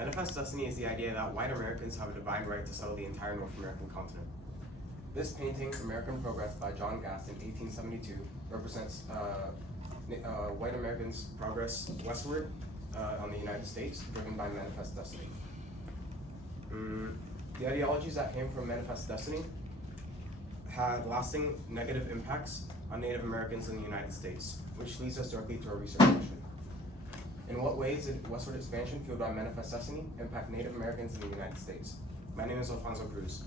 Manifest destiny is the idea that white Americans have a divine right to settle the entire North American continent. This painting, American Progress by John Gaston, 1872, represents white Americans' progress westward on the United States, driven by manifest destiny. The ideologies that came from manifest destiny had lasting negative impacts on Native Americans in the United States, which leads us directly to our research question. In what ways did westward expansion fueled by manifest destiny impact Native Americans in the United States? My name is Alfonso Cruz.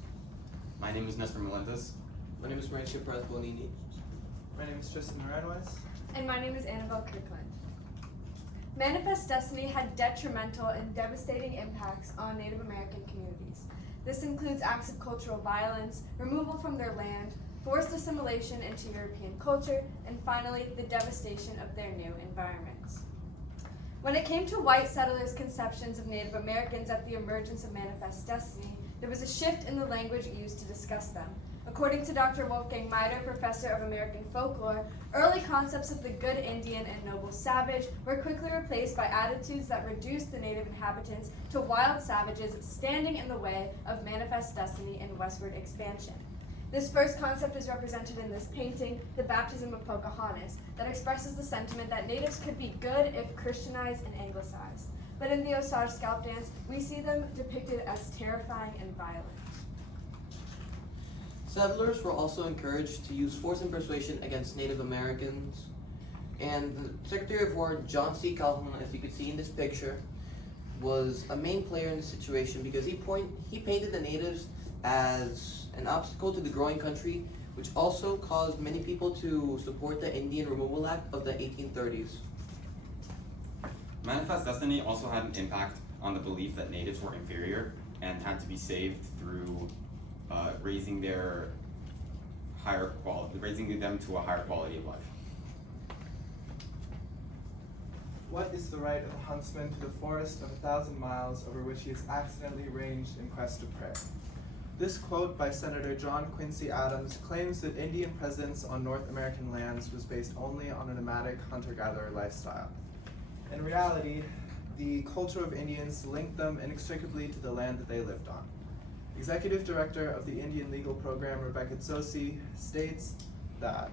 My name is Nestor Melendez. My name is Mauricio Perez Bonini. My name is Tristan Moranwes. And my name is Annabelle Kirkland. Manifest destiny had detrimental and devastating impacts on Native American communities. This includes acts of cultural violence, removal from their land, forced assimilation into European culture, and finally, the devastation of their new environments. When it came to white settlers' conceptions of Native Americans at the emergence of manifest destiny, there was a shift in the language used to discuss them. According to Dr. Wolfgang Meider, professor of American folklore, early concepts of the good Indian and noble savage were quickly replaced by attitudes that reduced the native inhabitants to wild savages standing in the way of manifest destiny and westward expansion. This first concept is represented in this painting, The Baptism of Pocahontas, that expresses the sentiment that natives could be good if Christianized and anglicized. But in the Osage scalp dance, we see them depicted as terrifying and violent. Settlers were also encouraged to use force and persuasion against Native Americans. And the Secretary of War, John C. Calhoun, as you can see in this picture, was a main player in the situation because he painted the natives as an obstacle to the growing country, which also caused many people to support the Indian Removal Act of the 1830s. Manifest destiny also had an impact on the belief that natives were inferior and had to be saved through raising them to a higher quality of life. What is the right of a huntsman to the forest of 1,000 miles over which he is accidentally ranged in quest of prey? This quote by Senator John Quincy Adams claims that Indian presence on North American lands was based only on a nomadic hunter-gatherer lifestyle. In reality, the culture of Indians linked them inextricably to the land that they lived on. Executive Director of the Indian Legal Program, Rebecca Tsosi, states that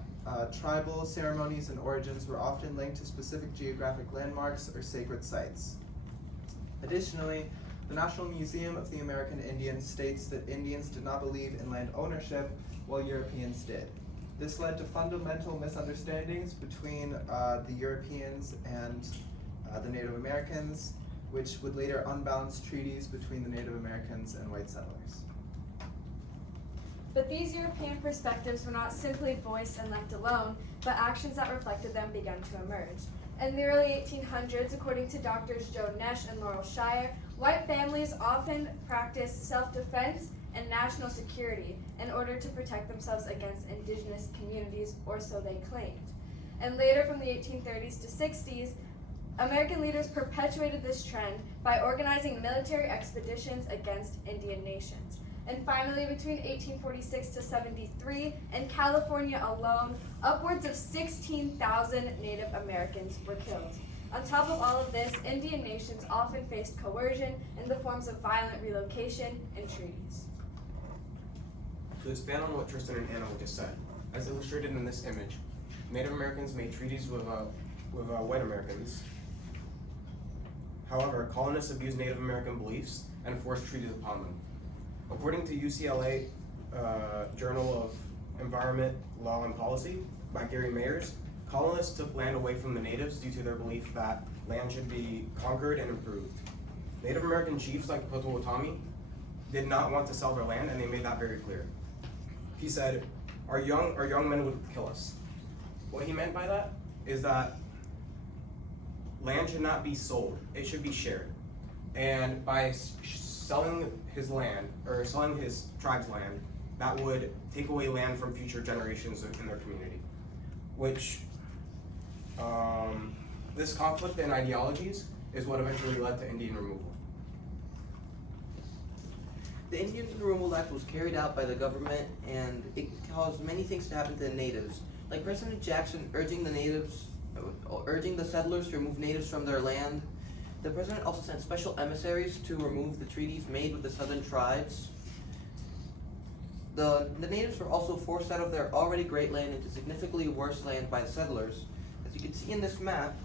tribal ceremonies and origins were often linked to specific geographic landmarks or sacred sites. Additionally, the National Museum of the American Indian states that Indians did not believe in land ownership while Europeans did. This led to fundamental misunderstandings between the Europeans and the Native Americans, which would later unbalance treaties between the Native Americans and white settlers. But these European perspectives were not simply voiced and left alone, but actions that reflected them began to emerge. In the early 1800s, according to doctors Joe Nesh and Laurel Shire, white families often practiced self-defense and national security in order to protect themselves against indigenous communities, or so they claimed. And later, from the 1830s to 60s, American leaders perpetuated this trend by organizing military expeditions against Indian nations. And finally, between 1846 to 73, in California alone, upwards of 16,000 Native Americans were killed. On top of all of this, Indian nations often faced coercion in the forms of violent relocation and treaties. To expand on what Tristan and Anna just said, as illustrated in this image, Native Americans made treaties with white Americans. However, colonists abused Native American beliefs and forced treaties upon them. According to UCLA Journal of Environment, Law, and Policy by Gary Mayers, colonists took land away from the natives due to their belief that land should be conquered and improved. Native American chiefs like Potawatomi did not want to sell their land, and they made that very clear. He said, our young men would kill us. What he meant by that is that land should not be sold, it should be shared. And by selling his land, or selling his tribe's land, that would take away land from future generations in their community. Which, this conflict in ideologies is what eventually led to Indian removal. The Indian Removal Act was carried out by the government, and it caused many things to happen to the natives, like President Jackson urging the settlers to remove natives from their land. The president also sent special emissaries to remove the treaties made with the southern tribes. The natives were also forced out of their already great land into significantly worse land by the settlers. As you can see in this map,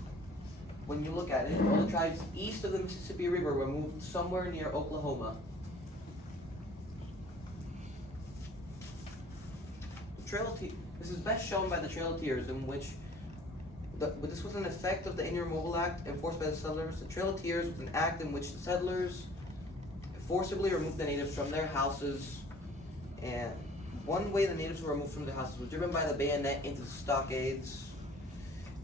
when you look at it, all the tribes east of the Mississippi River were moved somewhere near Oklahoma. This is best shown by the Trail of Tears, in which this was an effect of the Indian Removal Act enforced by the settlers. The Trail of Tears was an act in which the settlers forcibly removed the natives from their houses, and one way the natives were removed from their houses was driven by the bayonet into the stockades.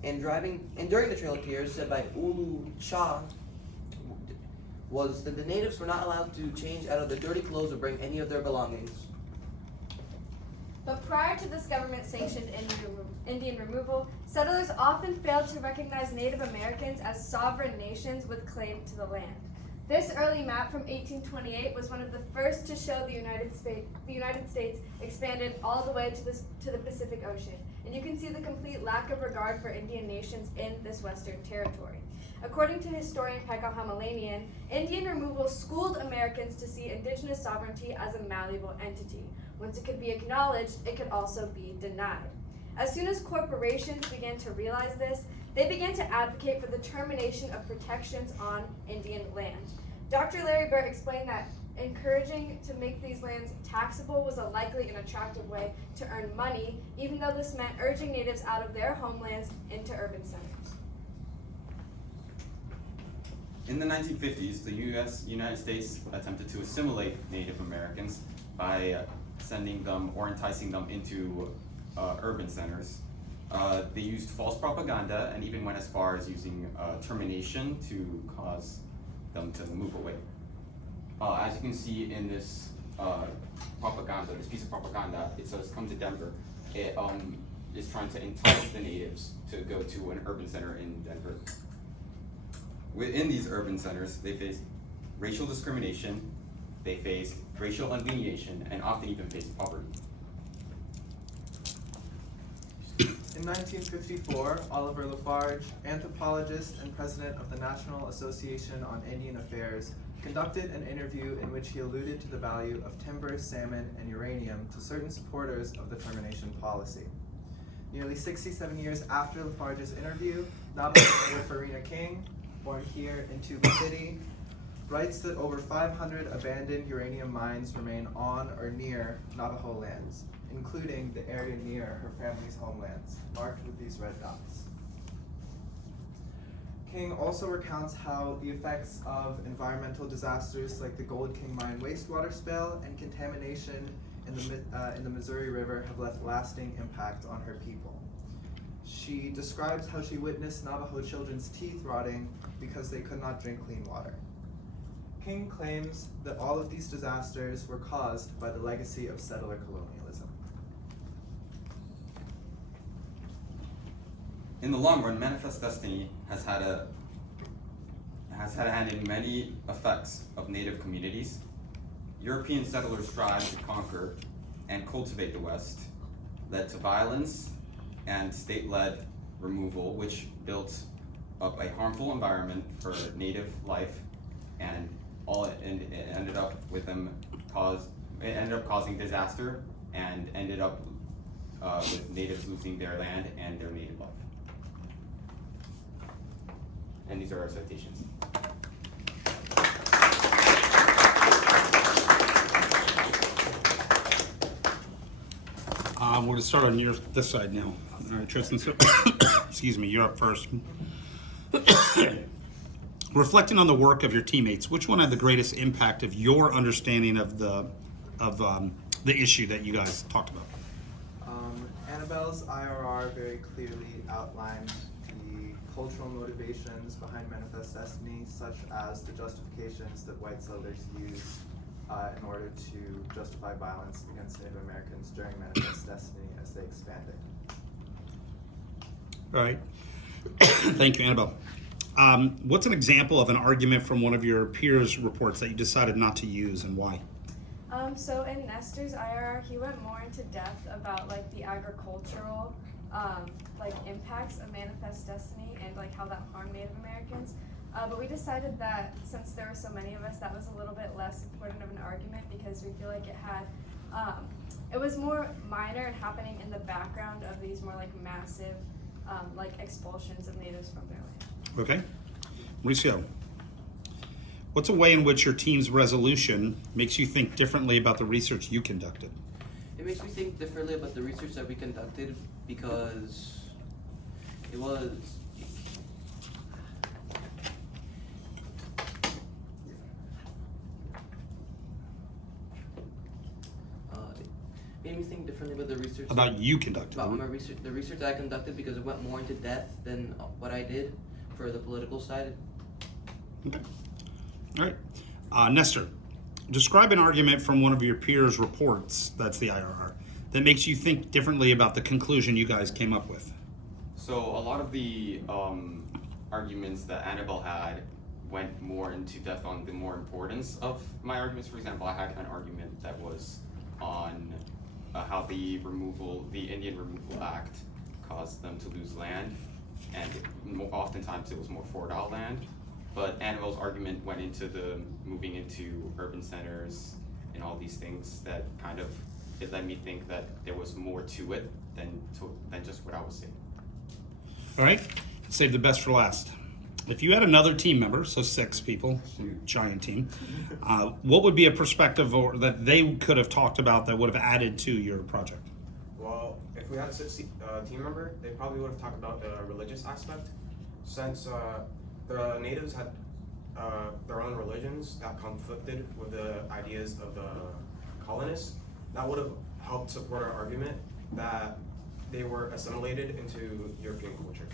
And during the Trail of Tears, said by Ulu Cha, was that the natives were not allowed to change out of their dirty clothes or bring any of their belongings. But prior to this government-sanctioned Indian removal, settlers often failed to recognize Native Americans as sovereign nations with claim to the land. This early map from 1828 was one of the first to show the United States expanded all the way to the Pacific Ocean. And you can see the complete lack of regard for Indian nations in this western territory. According to historian Pekka Hamalanian, Indian removal schooled Americans to see indigenous sovereignty as a malleable entity. Once it could be acknowledged, it could also be denied. As soon as corporations began to realize this, they began to advocate for the termination of protections on Indian land. Dr. Larry Burt explained that encouraging to make these lands taxable was a likely and attractive way to earn money, even though this meant urging natives out of their homelands into urban centers. In the 1950s, the United States attempted to assimilate Native Americans by sending them or enticing them into urban centers. They used false propaganda and even went as far as using termination to cause them to move away. As you can see in this propaganda, this piece of propaganda, it says, "Come to Denver." It is trying to entice the natives to go to an urban center in Denver. Within these urban centers, they faced racial discrimination, they faced racial alienation, and often even faced poverty. In 1954, Oliver Lafarge, anthropologist and president of the National Association on Indian Affairs, conducted an interview in which he alluded to the value of timber, salmon, and uranium to certain supporters of the termination policy. Nearly 67 years after Lafarge's interview, Navajo Mayor Farina King, born here in Tuba City, writes that over 500 abandoned uranium mines remain on or near Navajo lands, including the area near her family's homelands, marked with these red dots. King also recounts how the effects of environmental disasters like the Gold King mine wastewater spill and contamination in the Missouri River have left lasting impact on her people. She describes how she witnessed Navajo children's teeth rotting because they could not drink clean water. King claims that all of these disasters were caused by the legacy of settler colonialism. In the long run, Manifest Destiny has had a hand in many effects of Native communities. European settlers' strive to conquer and cultivate the West led to violence and state-led removal, which built up a harmful environment for Native life, and it ended up with causing disaster, and ended up with natives losing their land and their native life. And these are our citations. We're going to start on this side now. All right, Tristan, so, excuse me, you're up first. Reflecting on the work of your teammates, which one had the greatest impact of your understanding of the issue that you guys talked about? Annabelle's IRR very clearly outlined the cultural motivations behind Manifest Destiny, such as the justifications that white settlers use in order to justify violence against Native Americans during Manifest Destiny as they expanded. All right. Thank you, Annabelle. What's an example of an argument from one of your peers' reports that you decided not to use, and why? So in Nestor's IRR, he went more into depth about like the agricultural impacts of Manifest Destiny and like how that harmed Native Americans. But we decided that since there were so many of us, that was a little bit less important of an argument because we feel like it was more minor and happening in the background of these more like massive like expulsions of natives from their land. Okay. Mauricio, what's a way in which your team's resolution makes you think differently about the research you conducted? It makes me think differently about the research that we conducted because it was. It made me think differently about the research. About you conducted. About my research, the research that I conducted because it went more into depth than what I did for the political side. Okay. All right. Nestor, describe an argument from one of your peers' reports, that's the IRR, that makes you think differently about the conclusion you guys came up with. So a lot of the arguments that Annabelle had went more into depth on the more importance of my arguments. For example, I had an argument that was on how the Indian Removal Act caused them to lose land, and oftentimes it was more fertile land. But Annabelle's argument went into the moving into urban centers and all these things that kind of, it led me think that there was more to it than just what I was saying. All right. Save the best for last. If you had another team member, so 6 people, giant team, what would be a perspective or that they could have talked about that would have added to your project? Well, if we had a 6 team member, they probably would have talked about the religious aspect, since the natives had their own religions that conflicted with the ideas of the colonists. That would have helped support our argument that they were assimilated into European culture.